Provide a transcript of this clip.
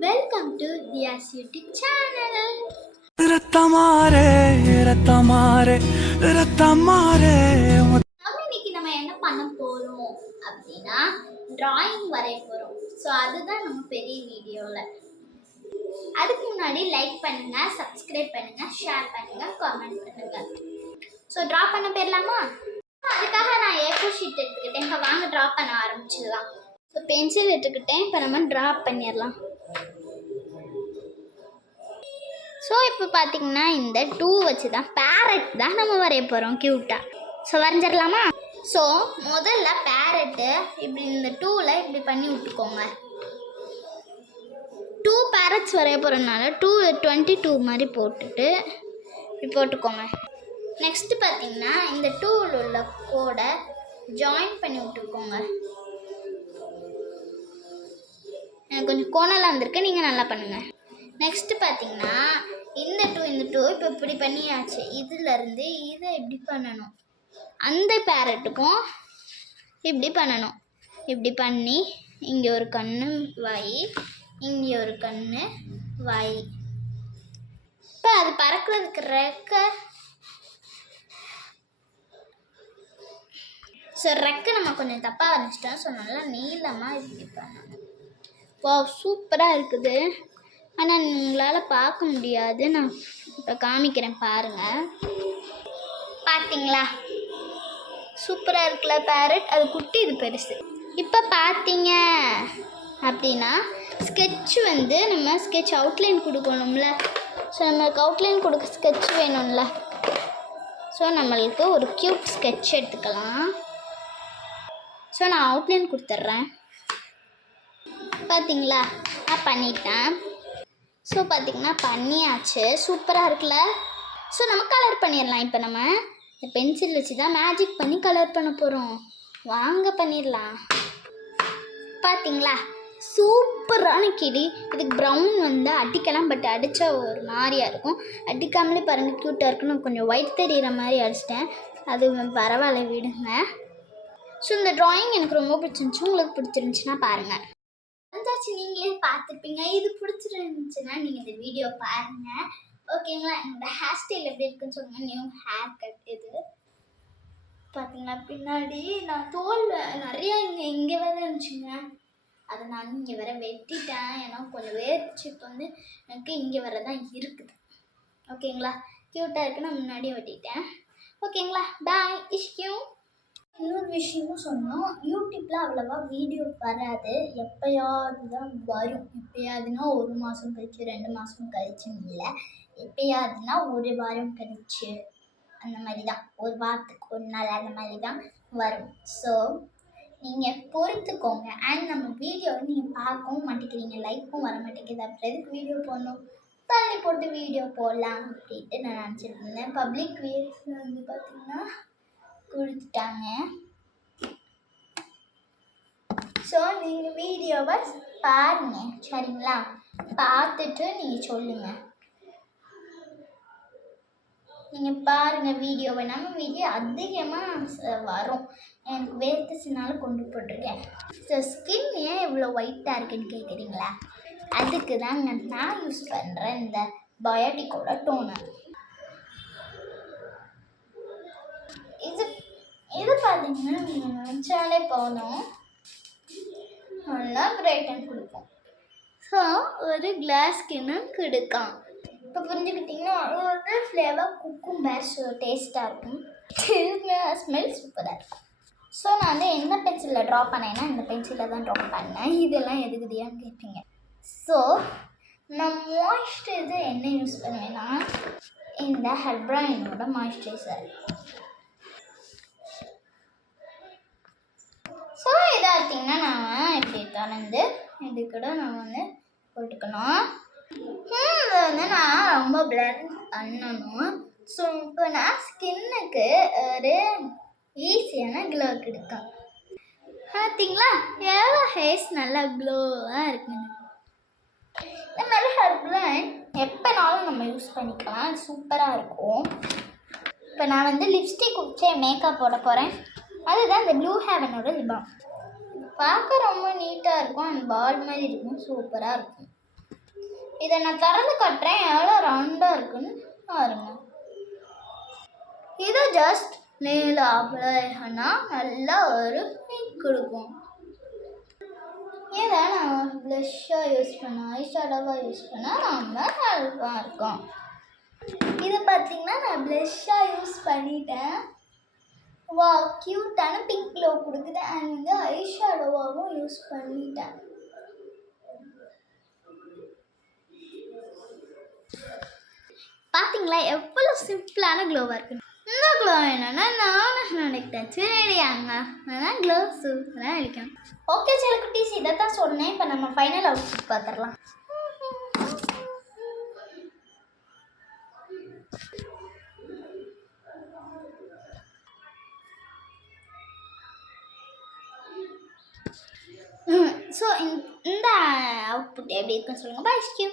Welcome to Diya's YouTube channel. இன்னைக்கு நம்ம என்ன பண்ண போறோம் அப்படின்னா டிராயிங் வரைய போறோம். ஸோ அதுதான் நம்ம பெரிய வீடியோல. அதுக்கு முன்னாடி லைக் பண்ணுங்க, சப்ஸ்கிரைப் பண்ணுங்க, ஷேர் பண்ணுங்க, கமெண்ட் பண்ணுங்க. ஸோ ட்ரா பண்ண போயிடலாமா? அதுக்காக நான் A4 ஷீட் எடுத்துக்கிட்டேன். இப்போ வாங்க ட்ரா பண்ண ஆரம்பிச்சிடலாம். ஸோ பென்சில் எடுத்துக்கிட்டேன். இப்போ நம்ம ட்ரா பண்ணிடலாம். ஸோ இப்போ பார்த்தீங்கன்னா இந்த 2 வச்சு தான் பேரட் தான் நம்ம வரைய போகிறோம் க்யூட்டாக. ஸோ வரைஞ்சிடலாமா? ஸோ முதல்ல பேரட்டு இப்படி இந்த 2ல் இப்படி பண்ணி விட்டுக்கோங்க. 2 பேரட்ஸ் வரைய போகிறதுனால 22 மாதிரி போட்டுட்டு இப்படி போட்டுக்கோங்க. நெக்ஸ்ட்டு பார்த்தீங்கன்னா இந்த 2ல் உள்ள கோடை ஜாயின் பண்ணி விட்டுக்கோங்க. எனக்கு கொஞ்சம் கோணலாக வந்திருக்கு, நீங்கள் நல்லா பண்ணுங்கள். நெக்ஸ்ட்டு பார்த்தீங்கன்னா இந்த 2 இப்போ இப்படி பண்ணியாச்சு. இதிலேருந்து இதை இப்படி பண்ணணும். அந்த பேரட்டுக்கும் இப்படி பண்ணணும். இப்படி பண்ணி இங்கே ஒரு கண்ணு வாய், இங்கே ஒரு கண்ணு வாய். இப்போ அது பறக்கிறதுக்கு ரெக்கை. ஸோ ரெக்கை நம்ம கொஞ்சம் தப்பாக வரைஞ்சிட்டோம். ஸோ நல்லா நீளமாக இப்படி பண்ணணும். வா, சூப்பராக இருக்குது. ஆனால் உங்களால் பார்க்க முடியாது, நான் இப்போ காமிக்கிறேன் பாருங்கள். பார்த்தீங்களா, சூப்பராக இருக்குல்ல பேரட். அது குட்டி, இது பெருசு. இப்போ பார்த்தீங்க அப்படின்னா ஸ்கெட்ச் நம்ம ஸ்கெட்ச் அவுட்லைன் கொடுக்கணும்ல. ஸோ நம்மளுக்கு அவுட்லைன் கொடுக்க ஸ்கெட்ச் வேணும்ல. ஸோ நம்மளுக்கு ஒரு க்யூட் ஸ்கெட்ச் எடுத்துக்கலாம். ஸோ நான் அவுட்லைன் கொடுத்துட்றேன். பார்த்தீங்களா, நான் பண்ணிட்டேன். ஸோ பார்த்திங்கன்னா பண்ணியாச்சு. சூப்பராக இருக்குல்ல. ஸோ நம்ம கலர் பண்ணிடலாம். இப்போ நம்ம இந்த பென்சில் வச்சு தான் மேஜிக் பண்ணி கலர் பண்ண போகிறோம். வாங்க பண்ணிடலாம். பார்த்தீங்களா, சூப்பரான கிளி. இதுக்கு ப்ரௌன் அடிக்கலாம், பட் அடித்தா ஒரு மாதிரியாக இருக்கும். அடிக்காமலே பாருங்கள் க்யூட்டாக இருக்குன்னு கொஞ்சம் ஒயிட் தெரிகிற மாதிரி அடிச்சிட்டேன். அது பரவாயில்ல, விடுங்க. ஸோ இந்த ட்ராயிங் எனக்கு ரொம்ப பிடிச்சிருந்துச்சு. உங்களுக்கு பிடிச்சிருந்துச்சுன்னா பாருங்கள். நீங்களே பார்த்துருப்பீங்க. இது பிடிச்சிருந்துச்சுன்னா நீங்கள் இந்த வீடியோ பாருங்கள். ஓகேங்களா? என்னோட ஹேர் ஸ்டைல் எப்படி இருக்குன்னு சொல்லுங்கள். நியூ ஹேர் கட் இது பார்த்தீங்களா. பின்னாடி நான் தோல் நிறையா இங்கே வேற இருந்துச்சுங்க. அதை நான் இங்கே வேற வெட்டிட்டேன். ஏன்னா கொஞ்சம் வேர்ச்சி. இப்போ எனக்கு இங்கே வேற தான் இருக்குது. ஓகேங்களா? க்யூட்டாக இருக்குது. நான் முன்னாடியே வெட்டிட்டேன். ஓகேங்களா? பாய். இஷ்யூ. இன்னொரு விஷயமும் சொன்னோம், யூடியூப்பில் அவ்வளோவா வீடியோ வராது. எப்போயாவது தான் வரும். எப்போயாவதுன்னா 1 மாதம் கழிச்சு, 2 மாதம் கழிச்சுன்னு இல்லை. எப்போயாவதுன்னா 1 வாரம் கழிச்சு, அந்த மாதிரி தான். 1 வாரத்துக்கு 1 நாள் அந்த மாதிரி தான் வரும். ஸோ நீங்கள் பொறுத்துக்கோங்க. அண்ட் நம்ம வீடியோவை நீங்கள் பார்க்கவும் மாட்டேங்கிறீங்க, லைக்கும் வர மாட்டேங்குது. அப்புறம் எதுக்கு வீடியோ போடணும்? தள்ளி போட்டு வீடியோ போடலாம் அப்படின்ட்டு நான் நினச்சிட்டு இருந்தேன். பப்ளிக் வீடியோஸ் பார்த்திங்கன்னா கொடுத்துட்டாங்க. ஸோ நீங்கள் வீடியோவை பாருங்கள், சரிங்களா? பார்த்துட்டு நீங்கள் சொல்லுங்கள். நீங்கள் பாருங்கள் வீடியோவை. நம்ம வீடியோ அதிகமாக வரும். எனக்கு வேர்த்துச்சுனால கொண்டு போட்டிருக்கேன். ஸோ ஸ்கின் ஏன் இவ்வளோ ஒயிட்டாக இருக்குன்னு கேட்குறீங்களா? அதுக்கு தாங்க நான் யூஸ் பண்ணுறேன் இந்த பயோட்டிக்கோட டோனர். இது பார்த்தீங்கன்னா நீங்கள் நினச்சாலே போதும், நல்லா பிரைட்டன் கொடுக்கும். ஸோ ஒரு கிளாஸ் ஸ்கின்னு கொடுக்கும். இப்போ புரிஞ்சுக்கிட்டிங்கன்னா அது ஃப்ளேவர் குக்கும்பர். ஸோ டேஸ்ட்டாக இருக்கும். ஸ்மெல் சூப்பராக இருக்கும். ஸோ நான் எந்த பென்சிலில் ட்ரா பண்ணேன்னா இந்த பென்சிலில் தான் ட்ரா பண்ணேன். இதெல்லாம் எதுக்குதியான்னு கேட்பீங்க. ஸோ நான் மாய்ஸ்சரைசர் என்ன யூஸ் பண்ணுவேன்னா இந்த ஹெர்ப்ராயினோட மாய்ஸ்சரைசர். ஸோ இதை பார்த்திங்கன்னா நான் இப்படி திறந்து இது கூட நான் போட்டுக்கணும். இதை நான் ரொம்ப பிளர் பண்ணணும். ஸோ இப்போ நான் ஸ்கின்னுக்கு ஒரு ஈஸியான க்ளோ கிடைக்கும். பார்த்திங்களா, எவ்வளோ ஹேர்ஸ் நல்லா க்ளோவாக இருக்குங்க. இந்த மாதிரி ஹெர்ப்லைன் எப்போனாலும் நம்ம யூஸ் பண்ணிக்கலாம். சூப்பராக இருக்கும். இப்போ நான் லிப்ஸ்டிக் வச்சு மேக்கப் போட போகிறேன். அதுதான் இந்த ப்ளூ ஹேவனோட லிபாம். பார்க்க ரொம்ப நீட்டாக இருக்கும். அண்ட் பால் மாதிரி இருக்கும். சூப்பராக இருக்கும். இதை நான் திறந்து காட்டுறேன் எவ்வளோ ரவுண்டாக இருக்குன்னு பாருங்க. இது ஜஸ்ட் மேலே அப்ளை பண்ணால் நல்லா ஒரு ஹீட் கொடுக்கும். இதை நான் ப்ளஷ்ஷாக யூஸ் பண்ணேன், ஐ ஷேடோவாக யூஸ் பண்ணால் ரொம்ப ஹெல்ப்பாக இருக்கும். இது பார்த்திங்கன்னா நான் ப்ளஷ்ஷாக யூஸ் பண்ணிட்டேன். வா க்யூட்டான பிங்க் க்ளோ கொடுக்குது. அண்ட் வந்து ஐ ஷேடோவாகவும் யூஸ் பண்ணிட்டேன். பார்த்தீங்களா எவ்வளோ சிம்பிளான க்ளோவாக இருக்குன்னு. இந்த க்ளோ என்னன்னா நான் நினைக்கிறேன். சரியாங்க ஆனால் க்ளோ சூப்பராக அடிக்கணும். ஓகே சில குட்டீஸ் இதை தான் சொன்னேன். இப்போ நம்ம ஃபைனல் அவுட்ஃபிட் பார்த்துடலாம். ஸோ இந்த அவுட்புட் எப்படி இருக்குன்னு சொல்லுங்கள். பாய்.